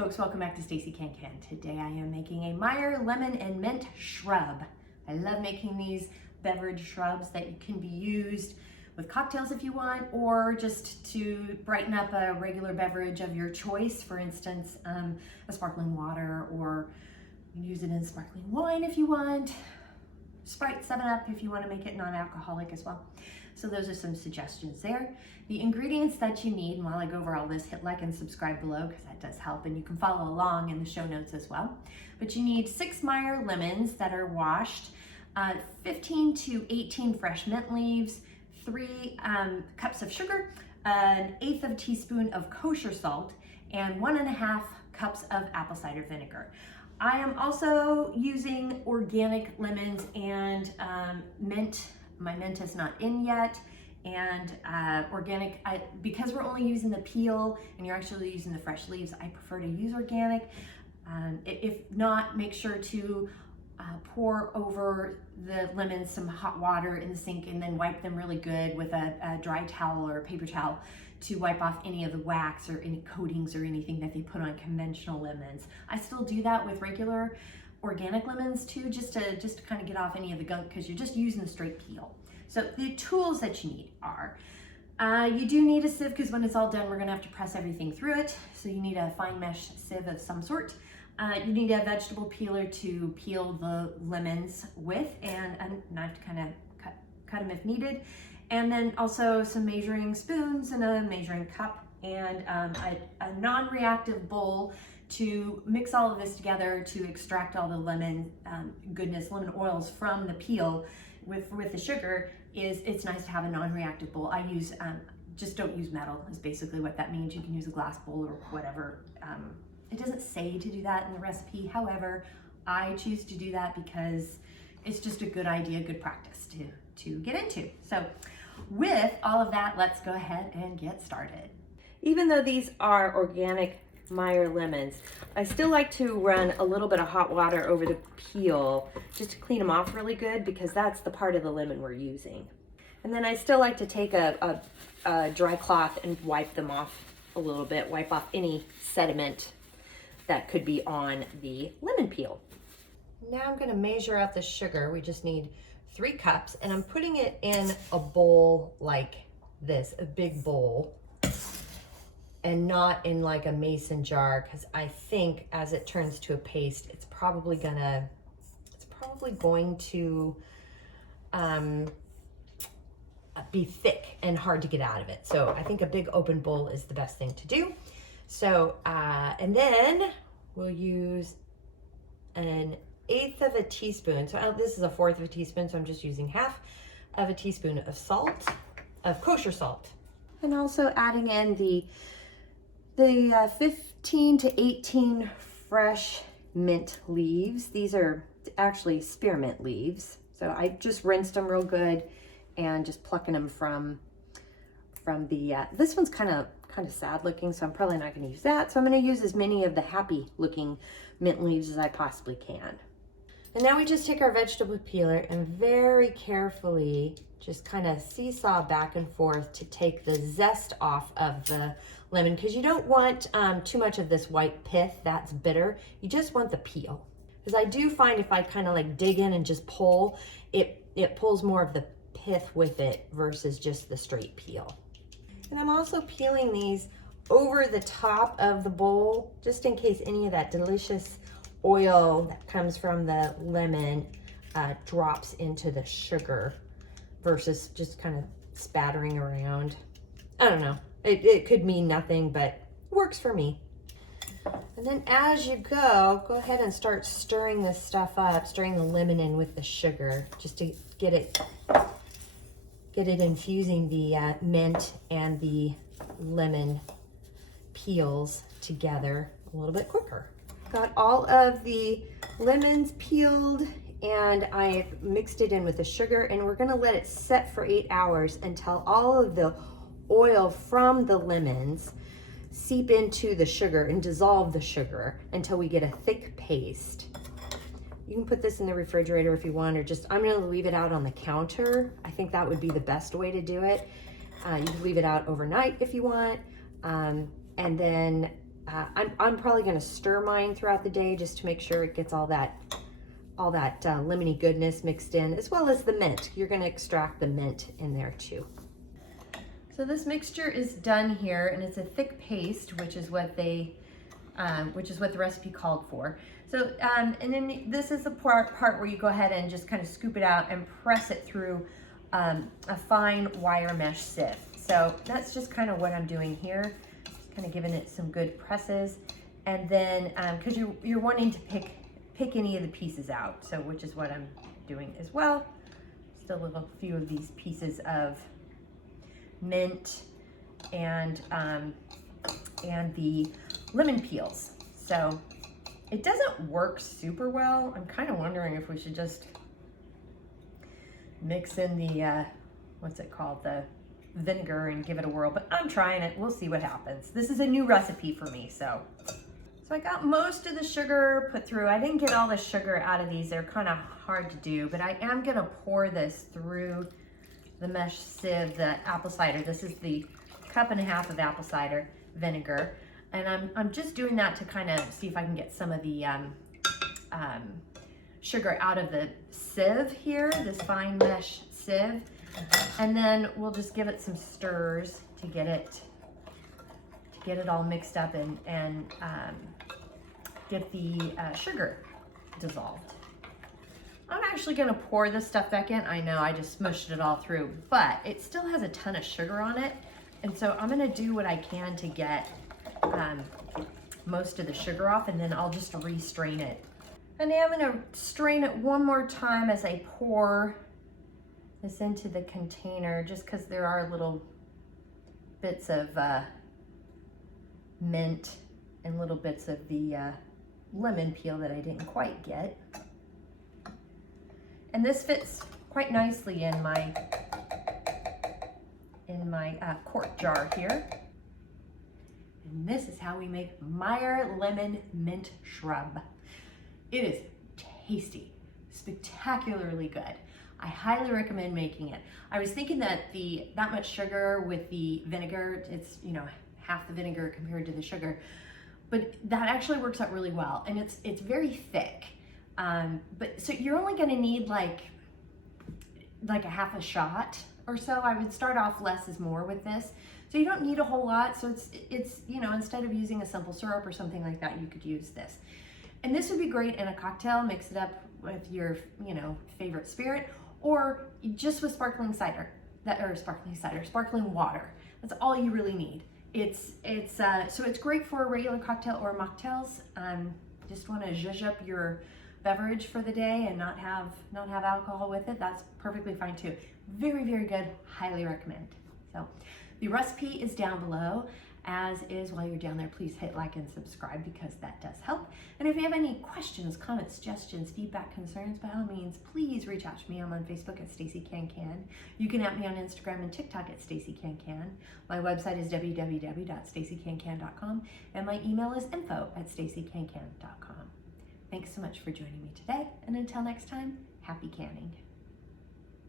folks, welcome back to Stacey Can. Today I am making a Meyer lemon and mint shrub. I love making these beverage shrubs that can be used with cocktails if you want, or just to brighten up a regular beverage of your choice. For instance, a sparkling water, or you can use it in sparkling wine if you want. Sprite, 7-Up if you want to make it non-alcoholic as well. So those are some suggestions there. The ingredients that you need, and while I go over all this, hit like and subscribe below because that does help, and you can follow along in the show notes as well. But you need 6 Meyer lemons that are washed, 15 to 18 fresh mint leaves, 3 cups of sugar, an 1/8 of a teaspoon of kosher salt, and 1.5 cups of apple cider vinegar. I am also using organic lemons and mint. My mint is not in yet, and organic, because we're only using the peel and you're actually using the fresh leaves, I prefer to use organic. If not, make sure to pour over the lemons some hot water in the sink and then wipe them really good with a dry towel or a paper towel to wipe off any of the wax or any coatings or anything that they put on conventional lemons. I still do that with regular organic lemons too, just to kind of get off any of the gunk, because you're just using the straight peel. So the tools that you need are, you do need a sieve, because when it's all done, we're gonna have to press everything through it. So you need a fine mesh sieve of some sort. You need a vegetable peeler to peel the lemons with, and a knife to kind of cut them if needed. And then also some measuring spoons and a measuring cup, and a non-reactive bowl to mix all of this together to extract all the lemon goodness, lemon oils from the peel with the sugar. It's nice to have a non-reactive bowl. I use, just don't use metal is basically what that means. You can use a glass bowl or whatever. It doesn't say to do that in the recipe. However, I choose to do that because it's just a good idea, good practice to get into. So with all of that, let's go ahead and get started. Even though these are organic Meyer lemons, I still like to run a little bit of hot water over the peel just to clean them off really good, because that's the part of the lemon we're using. And then I still like to take a dry cloth and wipe them off a little bit, wipe off any sediment that could be on the lemon peel. Now I'm going to measure out the sugar. We just need 3 cups, and I'm putting it in a bowl like this, a big bowl, and not in like a mason jar, because I think as it turns to a paste, it's probably going to be thick and hard to get out of it. So I think a big open bowl is the best thing to do. So, and then we'll use an 1/8 of a teaspoon. So this is a 1/4 of a teaspoon, so I'm just using 1/2 of a teaspoon of salt, of kosher salt. And also adding in the 15 to 18 fresh mint leaves. These are actually spearmint leaves. So I just rinsed them real good and just plucking them from the, this one's kind of sad looking, so I'm probably not going to use that. So I'm going to use as many of the happy looking mint leaves as I possibly can. And now we just take our vegetable peeler and very carefully just kind of seesaw back and forth to take the zest off of the lemon, because you don't want too much of this white pith that's bitter. You just want the peel, because I do find if I kind of like dig in and just pull, it pulls more of the pith with it versus just the straight peel. And I'm also peeling these over the top of the bowl, just in case any of that delicious oil that comes from the lemon drops into the sugar, versus just kind of spattering around. I don't know, it could mean nothing, but works for me. And then as you go ahead and start stirring this stuff up, stirring the lemon in with the sugar, just to get it infusing the mint and the lemon peels together a little bit quicker. Got all of the lemons peeled, and I mixed it in with the sugar, and we're gonna let it set for 8 hours until all of the oil from the lemons seep into the sugar and dissolve the sugar until we get a thick paste. You can put this in the refrigerator if you want, or just, I'm gonna leave it out on the counter. I think that would be the best way to do it. You can leave it out overnight if you want. And then I'm probably going to stir mine throughout the day just to make sure it gets all that lemony goodness mixed in, as well as the mint. You're going to extract the mint in there too. So this mixture is done here, and it's a thick paste, which is what the recipe called for. So, and then this is the part where you go ahead and just kind of scoop it out and press it through a fine wire mesh sieve. So that's just kind of what I'm doing here, just kind of giving it some good presses. And then, because you're wanting to pick any of the pieces out, so which is what I'm doing as well. Still a few of these pieces of mint and the lemon peels. So it doesn't work super well. I'm kind of wondering if we should just mix in the, what's it called? The vinegar and give it a whirl, but I'm trying it. We'll see what happens. This is a new recipe for me, so I got most of the sugar put through. I didn't get all the sugar out of these. They're kind of hard to do, but I am gonna pour this through the mesh sieve, the apple cider. This is the 1.5 cups of apple cider vinegar. And I'm just doing that to kind of see if I can get some of the sugar out of the sieve here, this fine mesh sieve. And then we'll just give it some stirs to get it all mixed up and get the sugar dissolved. I'm actually gonna pour this stuff back in. I know I just smushed it all through, but it still has a ton of sugar on it. And so I'm gonna do what I can to get most of the sugar off, and then I'll just re-strain it. And now I'm gonna strain it one more time as I pour this into the container, just because there are little bits of mint and little bits of the lemon peel that I didn't quite get. And this fits quite nicely in my quart jar here. And this is how we make Meyer Lemon Mint Shrub. It is tasty, spectacularly good. I highly recommend making it. I was thinking that that much sugar with the vinegar, it's, you know, half the vinegar compared to the sugar, but that actually works out really well, and it's very thick. But so you're only gonna need like a half a shot or so. I would start off less is more with this. So you don't need a whole lot. So it's you know, instead of using a simple syrup or something like that, you could use this. And this would be great in a cocktail. Mix it up with your, you know, favorite spirit, or just with sparkling water. That's all you really need. So it's great for a regular cocktail or mocktails. Just want to zhuzh up your beverage for the day and not have alcohol with it. That's perfectly fine too. Very, very good. Highly recommend. So the recipe is down below, as is. While you're down there, please hit like and subscribe, because that does help. And if you have any questions, comments, suggestions, feedback, concerns, by all means, please reach out to me. I'm on Facebook at Stacey Can. You can at me on Instagram and TikTok at Stacey Can. My website is www.staceycancan.com, and my email is info@staceycancan.com. Thanks so much for joining me today, and until next time, happy canning.